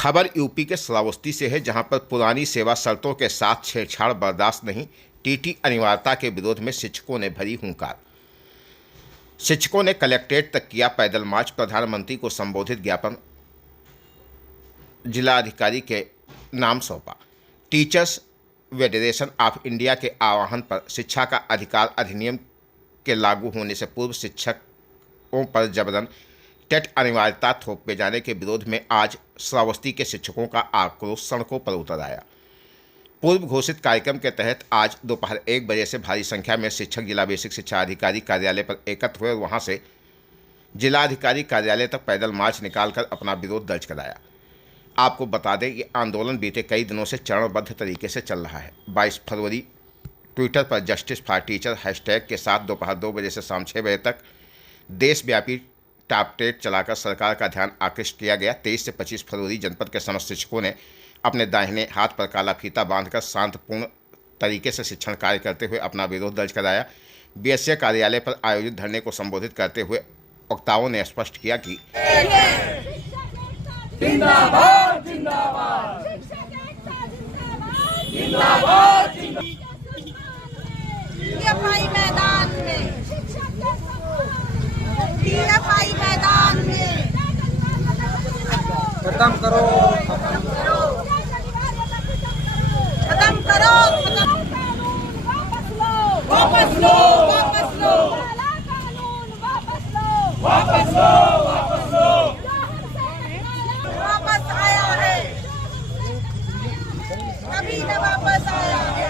खबर यूपी के श्रावस्ती से है, जहां पर पुरानी सेवा शर्तों के साथ छेड़छाड़ बर्दाश्त नहीं। टीटी अनिवार्यता के विरोध में शिक्षकों ने भरी हुंकार। शिक्षकों ने कलेक्ट्रेट तक किया पैदल मार्च। प्रधानमंत्री को संबोधित ज्ञापन जिलाधिकारी के नाम सौंपा। टीचर्स फेडरेशन ऑफ इंडिया के आह्वान पर शिक्षा का अधिकार अधिनियम के लागू होने से पूर्व शिक्षकों पर जबरन टेट अनिवार्यता थोपे जाने के विरोध में आज श्रावस्ती के शिक्षकों का आक्रोश सड़कों पर उतर आया। पूर्व घोषित कार्यक्रम के तहत आज दोपहर 1 बजे से भारी संख्या में शिक्षक जिला बेसिक शिक्षा अधिकारी कार्यालय पर एकत्र हुए और वहां से जिलाधिकारी कार्यालय तक पैदल मार्च निकालकर अपना विरोध दर्ज कराया। आपको बता दें कि आंदोलन बीते कई दिनों से चरणबद्ध तरीके से चल रहा है। 22 फरवरी ट्विटर पर जस्टिस फॉर टीचर हैशटैग के साथ दोपहर 2 बजे से शाम 6 बजे तक देशव्यापी टॉप टेट चलाकर सरकार का ध्यान आकृष्ट किया गया। 23 से 25 फरवरी जनपद के समस्त शिक्षकों ने अपने दाहिने हाथ पर काला फीता बांधकर शांतिपूर्ण तरीके से शिक्षण कार्य करते हुए अपना विरोध दर्ज कराया। बीएसए कार्यालय पर आयोजित धरने को संबोधित करते हुए वक्ताओं ने स्पष्ट किया कि जिंदाबाद जिंदाबाद जिंदाबाद पीएफआई मैदान में, पीएफआई मैदान में खत्म करो खत्म करो वापस लो वापस लो वापस लो वापस लो वापस आया है, कभी न वापस आया है।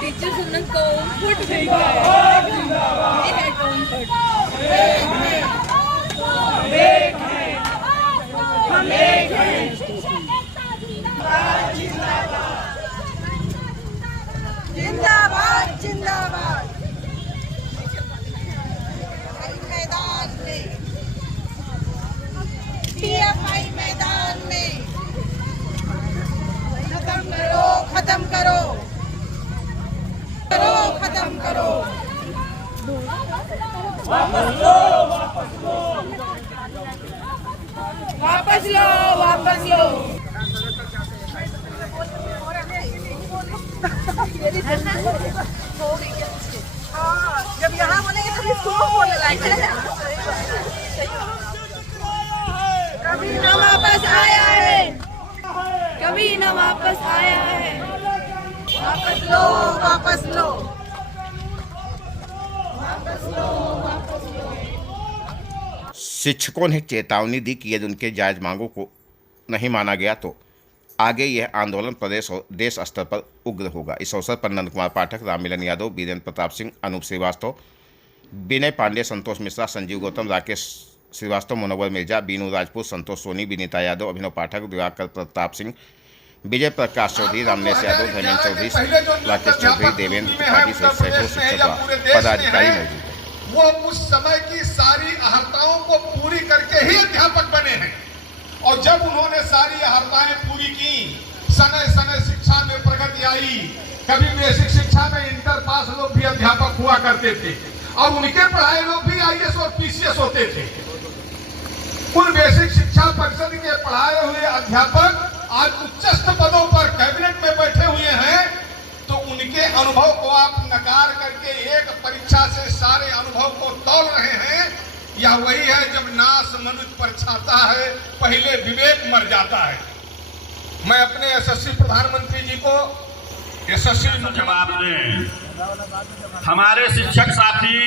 टीचर्स उन्हें कंफर्ट देगा ये है कंफर्ट हम एक हैं जिंदाबाद जिंदाबाद मैदान में, पीएफआई मैदान में खत्म करो खत्म करो करो खत्म करो वापस लो वापस लो वापस लो वापस लो जब यहाँ बोलेंगे तभी इसको बोलने लायक है। कभी न वापस आया है, कभी न वापस आया है। वापस लो वापस लो वापस लो वापस लो। शिक्षकों ने चेतावनी दी कि यदि उनके जायज मांगों को नहीं माना गया तो आगे यह आंदोलन प्रदेश और देश स्तर पर उग्र होगा। इस अवसर पर नंद कुमार पाठक, राममिलन यादव, वीरेंद्र प्रताप सिंह, अनूप श्रीवास्तव, विनय पांडे, संतोष मिश्रा, संजीव गौतम, राकेश श्रीवास्तव, मुनव्वर मिर्जा, बीनू राजपूत, संतोष सोनी, विनीता यादव, अभिनव पाठक, दिवाकर प्रताप सिंह, विजय प्रकाश चौधरी, रामनेश यादव, धर्मेंद्र चौधरी, राकेश चौधरी, देवेंद्र त्रिपाठी सहित सैकड़ों शिक्षक व पदाधिकारी मौजूद हैं। वो उस समय की सारी अहर्ताओं को पूरी करके ही अध्यापक बने हैं और जब उन्होंने सारी अहर्ताएं पूरी की, समय समय शिक्षा में प्रगति आई। कभी बेसिक शिक्षा में इंटर पास लोग भी अध्यापक हुआ करते थे और उनके पढ़ाए लोग भी आईएएस और पीसीएस होते थे। उन बेसिक शिक्षा परिषद के पढ़ाए हुए अध्यापक आज उच्चस्थ पदों पर कैबिनेट में बैठे हुए हैं, तो उनके अनुभव को आप नकार करके एक परीक्षा से सारे अनुभव को तौल रहे हैं। या वही है जब नाश मनुष्य पर छाता है, पहले विवेक मर जाता है। मैं अपने यशस्वी प्रधानमंत्री जी को यशस्वी जवाब दें। हमारे शिक्षक साथी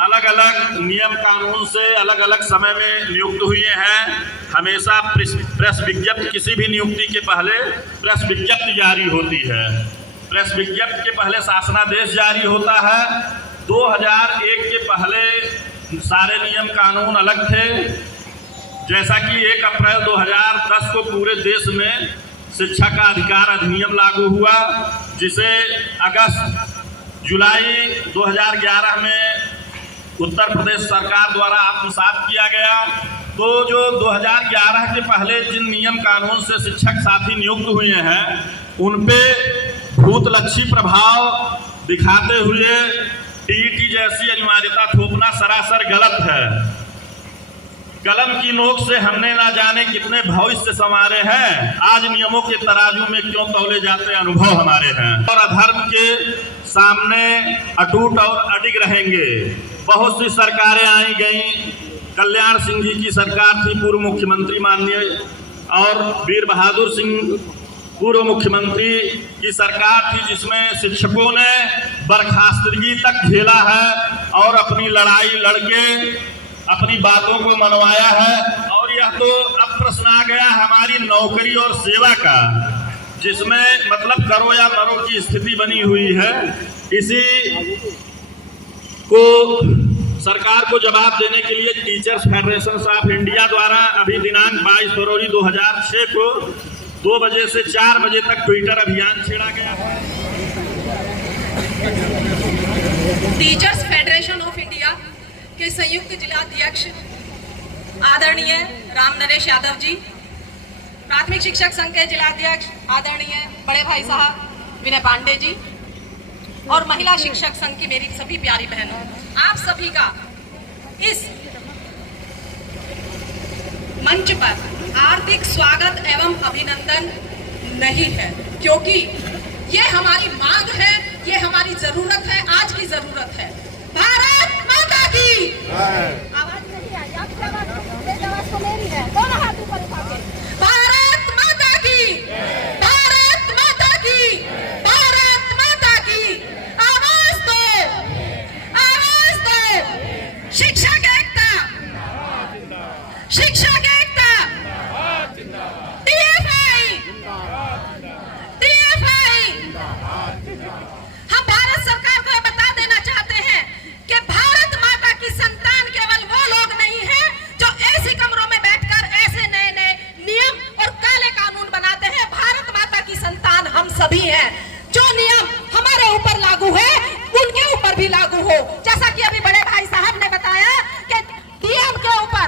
अलग अलग नियम कानून से अलग अलग समय में नियुक्त हुए हैं। हमेशा प्रेस विज्ञप्ति, किसी भी नियुक्ति के पहले प्रेस विज्ञप्ति जारी होती है। प्रेस विज्ञप्ति के पहले शासनादेश जारी होता है। 2001 के पहले सारे नियम कानून अलग थे। जैसा कि 1 अप्रैल 2010 को पूरे देश में शिक्षा का अधिकार अधिनियम लागू हुआ, जिसे जुलाई 2011 में उत्तर प्रदेश सरकार द्वारा आत्मसात किया गया। तो जो 2011 के पहले जिन नियम कानून से शिक्षक साथी नियुक्त हुए हैं, उन पे भूतलक्षी प्रभाव दिखाते हुए टीईटी जैसी अनिवार्यता थोपना सरासर गलत है। कलम की नोक से हमने ना जाने कितने भविष्य संवारे हैं, आज नियमों के तराजू में क्यों तौले जाते अनुभव हमारे हैं। और अधर्म के सामने अटूट और अडिग रहेंगे। बहुत सी सरकारें आई गई, कल्याण सिंह जी की सरकार थी, पूर्व मुख्यमंत्री माननीय, और वीर बहादुर सिंह पूर्व मुख्यमंत्री की सरकार थी, जिसमें शिक्षकों ने बर्खास्तगी तक झेला है और अपनी लड़ाई लड़के अपनी बातों को मनवाया है। और यह तो अब प्रश्न आ गया हमारी नौकरी और सेवा का, जिसमें मतलब करो या मरो की स्थिति बनी हुई है। इसी को सरकार को जवाब देने के लिए टीचर्स फेडरेशन ऑफ इंडिया द्वारा अभी दिनांक 22 फरवरी 2006 को 2 बजे से 4 बजे तक ट्विटर अभियान छेड़ा गया है। टीचर्स फेडरेशन ऑफ इंडिया के संयुक्त जिलाध्यक्ष आदरणीय राम नरेश यादव जी, प्राथमिक शिक्षक संघ के जिलाध्यक्ष आदरणीय बड़े भाई साहब विनय पांडे जी, और महिला शिक्षक संघ की मेरी सभी प्यारी बहनों, आप सभी का इस मंच पर हार्दिक स्वागत एवं अभिनंदन नहीं है, क्योंकि ये हमारी मांग है, ये हमारी जरूरत है, आज की जरूरत है। भारत माता की आवाज नहीं आई, आपकी आवाज तो मेरी है। दोनों हाथ ऊपर उठा के भारत माता की, भारत माता की, भारत माता की। आवाज दो, आवाज दो। शिक्षक एकता, शिक्षक एकता, DFI, DFI। हम भारत सरकार को बता देना चाहते हैं कि भारत माता की संतान केवल वो लोग नहीं हैं जो ऐसे कमरों में बैठकर ऐसे नए नए नियम और काले कानून बनाते हैं। भारत माता की संतान हम सभी हैं। जो नियम हमारे ऊपर लागू है उनके ऊपर भी लागू हो। जैसा कि अभी बड़े भाई साहब ने बताया कि DM के ऊपर,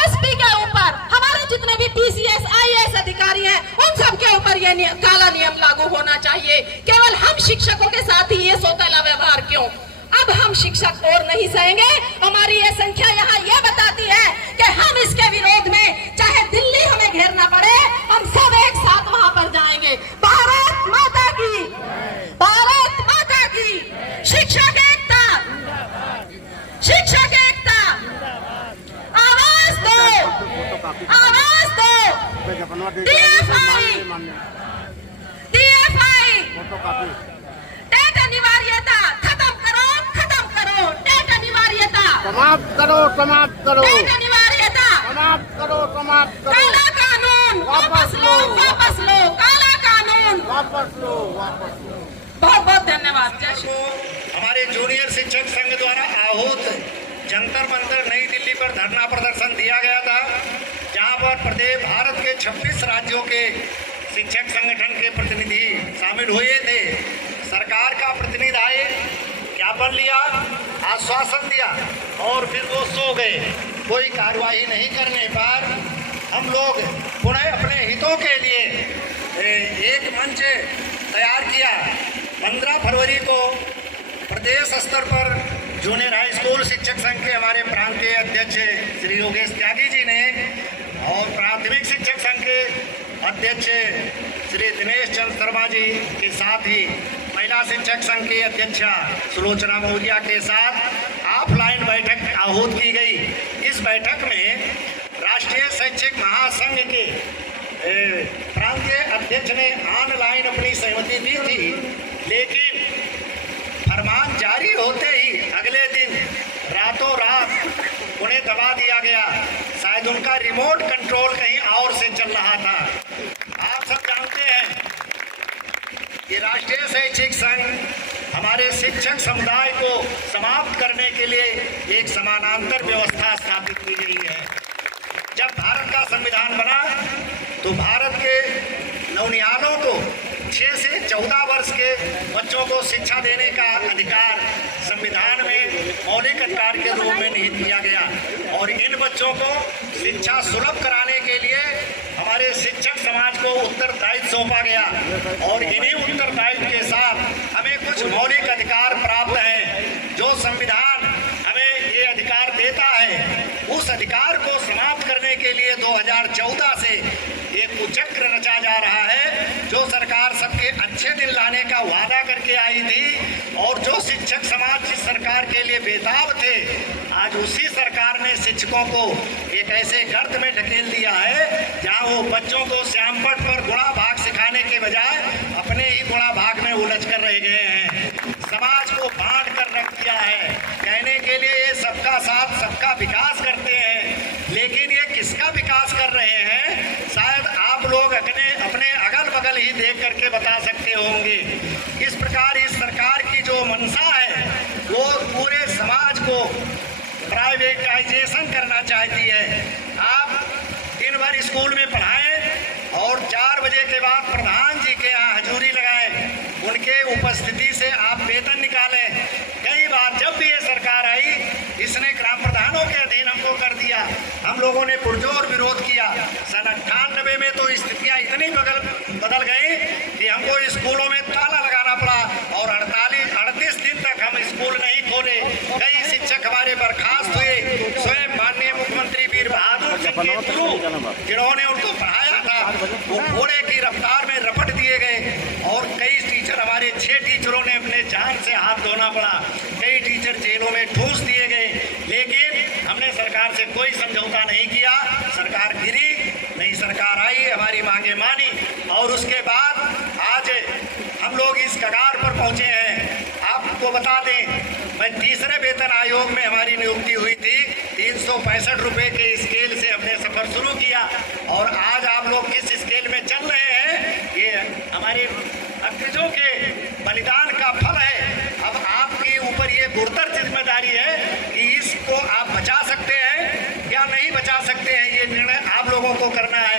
SP के ऊपर, हमारे जितने भी PCS IAS अधिकारी हैं उन सब के ऊपर ये काला नियम लागू होना चाहिए। केवल हम शिक्षकों के साथ ही ये सौतेला व्यवहार क्यों? अब हम शिक्षक और नहीं सहेंगे। हमारी ये संख्या यहाँ ये बताती है कि हम इसके विरोध में चाहे दिल्ली हमें घेरना पड़े, हम सब एक साथ वहां पर जाएंगे। भारत माता की, भारत माता की। शिक्षक एकता, शिक्षक एकता। आवाज दो, आवाज दो। DFI, DFI। टेट अनिवार्यता खत्म करो, खत्म करो। टेट अनिवार्यता समाप्त करो, समाप्त करो, टेट अनिवार्यता समाप्त करो, समाप्त करो, काला कानून वापस लो, वापस लो, काला कानून वापस लो, वापस लो। बहुत बहुत धन्यवाद। जय श्री हमारे जूनियर शिक्षक संघ द्वारा आहूत जंतर मंतर नई दिल्ली पर धरना प्रदर्शन दिया गया था, जहां पर प्रदेश भारत के 26 राज्यों के शिक्षक संगठन के प्रतिनिधि शामिल हुए थे। सरकार का प्रतिनिधि आए, ज्ञापन लिया, आश्वासन दिया और फिर वो सो गए। कोई कार्रवाई नहीं करने पर हम लोग पुनः अपने हितों के लिए एक मंच तैयार किया। 15 फरवरी को प्रदेश स्तर पर जूनियर हाई स्कूल शिक्षक संघ के हमारे प्रांतीय अध्यक्ष श्री योगेश त्यागी जी ने और प्राथमिक शिक्षक संघ के अध्यक्ष श्री दिनेश चंद्र शर्मा जी के साथ ही महिला शिक्षक संघ की अध्यक्षा सुलोचना मौर्या के साथ ऑफलाइन बैठक आहूत की गई। इस बैठक में राष्ट्रीय शैक्षिक महासंघ के प्रांतीय अध्यक्ष ने ऑनलाइन अपनी सहमति दी थी, लेकिन फरमान जारी होते ही अगले दिन रातों रात उन्हें दबा दिया गया। शायद उनका रिमोट कंट्रोल कहीं और से चल रहा था। आप सब जानते हैं कि राष्ट्रीय शैक्षिक संघ हमारे शिक्षक समुदाय को समाप्त करने के लिए एक समानांतर व्यवस्था स्थापित की गई है। जब भारत का संविधान बना तो भारत के नवनिहालों को 6 से 14 वर्ष के बच्चों को शिक्षा देने का अधिकार संविधान में मौलिक अधिकार के रूप में निहित किया गया और इन बच्चों को शिक्षा सुलभ कराने के लिए हमारे शिक्षक समाज को उत्तरदायित्व सौंपा गया और इन्हीं उत्तरदायित्व के साथ हमें कुछ मौलिक अधिकार प्राप्त हैं। जो संविधान हमें ये अधिकार देता है, उस अधिकार को समाप्त 2014 से एक कुचक्र रचा जा रहा है। जो सरकार सबके अच्छे दिन लाने का वादा करके आई थी और जो शिक्षक समाज जिस सरकार के लिए बेताब थे, आज उसी सरकार ने शिक्षकों को एक ऐसे गर्त में ढकेल दिया है जहां वो बच्चों को श्यामपट पर गुणा भाग सिखाने के बजाय अपने ही गुणा भाग में उलझ कर रह गए हैं। समाज को बांट कर रख दिया है। कहने के लिए ये सबका साथ सबका विकास करते हैं, लेकिन ये किसका विकास कर रहे हैं शायद आप लोग अपने अगल बगल ही देख करके बता सकते होंगे। इस प्रकार इस सरकार की जो मंशा है वो पूरे समाज को प्राइवेटाइजेशन करना चाहती है। आप दिन भर स्कूल में पढ़ाएं और 4 बजे के बाद प्रधान जी के यहाँ हजूरी लगाएं, उनके उपस्थिति से आप वेतन निकालें। कई बार जब भी ये सरकार आई, इसने ग्राम प्रधानों के अधीन हमको कर दिया। हम लोगों ने पुरजोर विरोध किया। सन 98 में तो स्थितियाँ इतनी बदल गई कि हमको स्कूलों में ताला लगाना पड़ा और 38 दिन तक हम स्कूल नहीं खोले। कई शिक्षक हमारे बर्खास्त हुए। स्वयं माननीय मुख्यमंत्री वीर बहादुर सिंह के थ्रू जिन्होंने उनको पढ़ाया था वो घोड़े की रफ्तार में रपट दिए गए और कई टीचर हमारे 6 टीचरों ने अपने जान से हाथ धोना पड़ा। कई टीचर जेलों में ठूस दिए गए, लेकिन हमने सरकार से कोई समझौता नहीं किया। सरकार गिरी, नई सरकार आई, हमारी मांगे मानी और उसके बाद आज हम लोग इस कगार पर पहुंचे हैं। आपको बता दें, मैं तीसरे वेतन आयोग में हमारी नियुक्ति हुई थी। 365 रुपये के स्केल से हमने सफर शुरू किया और आज आप लोग किस स्केल में चल रहे हैं, ये हमारे अग्रजों के बलिदान का फल है। अब आपके ऊपर ये गुरुतर जिम्मेदारी है कि इसको आप बचा सकते हैं या नहीं बचा सकते हैं, ये निर्णय आप लोगों को करना है।